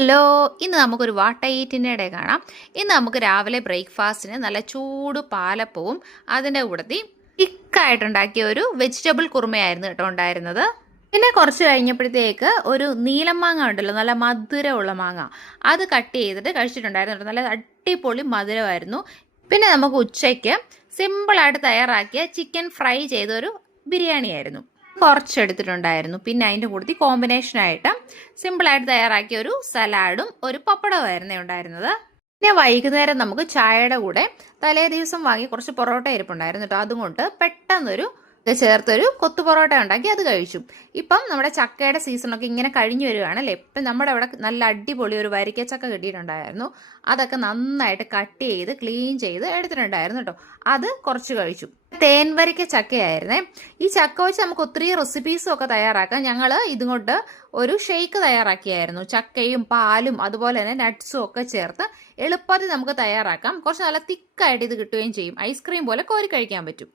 Hello, ഇന്ന് നമുക്കൊരു വാട്ടയിറ്റിൻ്റെ കാണാം. ഇന്ന് നമുക്ക് രാവിലെ ബ്രേക്ക്ഫാസ്റ്റിന് നല്ല ചൂട് പാലപ്പവും അതിൻ്റെ കൂടത്തി തിക്കായിട്ടുണ്ടാക്കിയ ഒരു വെജിറ്റബിൾ കുറുമയായിരുന്നു കേട്ടോ ഉണ്ടായിരുന്നത്. പിന്നെ കുറച്ച് കഴിഞ്ഞപ്പോഴത്തേക്ക് ഒരു നീലം മാങ്ങ ഉണ്ടല്ലോ, നല്ല മധുരമുള്ള മാങ്ങ, അത് കട്ട് ചെയ്തിട്ട് കഴിച്ചിട്ടുണ്ടായിരുന്നു കേട്ടോ. നല്ല അടിപൊളി മധുരമായിരുന്നു. പിന്നെ നമുക്ക് ഉച്ചയ്ക്ക് സിമ്പിളായിട്ട് തയ്യാറാക്കിയ ചിക്കൻ ഫ്രൈ ചെയ്തൊരു ബിരിയാണി ആയിരുന്നു, കുറച്ചെടുത്തിട്ടുണ്ടായിരുന്നു. പിന്നെ അതിൻ്റെ കൂട്ടത്തിൽ കോമ്പിനേഷനായിട്ട് സിമ്പിളായിട്ട് തയ്യാറാക്കിയ ഒരു സലാഡും ഒരു പപ്പടമായിരുന്നു ഉണ്ടായിരുന്നത്. പിന്നെ വൈകുന്നേരം നമുക്ക് ചായയുടെ കൂടെ തലേ ദിവസം വാങ്ങി കുറച്ച് പൊറോട്ട ഇരിപ്പുണ്ടായിരുന്നു കേട്ടോ. അതുകൊണ്ട് പെട്ടെന്നൊരു ചേർത്തൊരു കൊത്തു പൊറോട്ട ഉണ്ടാക്കി അത് കഴിച്ചു. ഇപ്പം നമ്മുടെ ചക്കയുടെ സീസണൊക്കെ ഇങ്ങനെ കഴിഞ്ഞു വരികയാണല്ലേ. ഇപ്പം നമ്മുടെ അവിടെ നല്ല അടിപൊളി ഒരു വരിക്കച്ചക്ക കിട്ടിയിട്ടുണ്ടായിരുന്നു. അതൊക്കെ നന്നായിട്ട് കട്ട് ചെയ്ത് ക്ലീൻ ചെയ്ത് എടുത്തിട്ടുണ്ടായിരുന്നു കേട്ടോ. അത് കുറച്ച് കഴിച്ചു. തേൻ വരിക്ക ചക്കയായിരുന്നേ. ഈ ചക്ക വെച്ച് നമുക്ക് ഒത്തിരി റെസിപ്പീസും ഒക്കെ തയ്യാറാക്കാം. ഞങ്ങൾ ഇതുകൊണ്ട് ഒരു ഷെയ്ക്ക് തയ്യാറാക്കിയായിരുന്നു. ചക്കയും പാലും അതുപോലെ തന്നെ നട്ട്സും ഒക്കെ ചേർത്ത് എളുപ്പത്തിൽ നമുക്ക് തയ്യാറാക്കാം. കുറച്ച് നല്ല തിക്കായിട്ട് ഇത് കിട്ടുകയും ചെയ്യും. ഐസ്ക്രീം പോലെ കോരി കഴിക്കാൻ പറ്റും.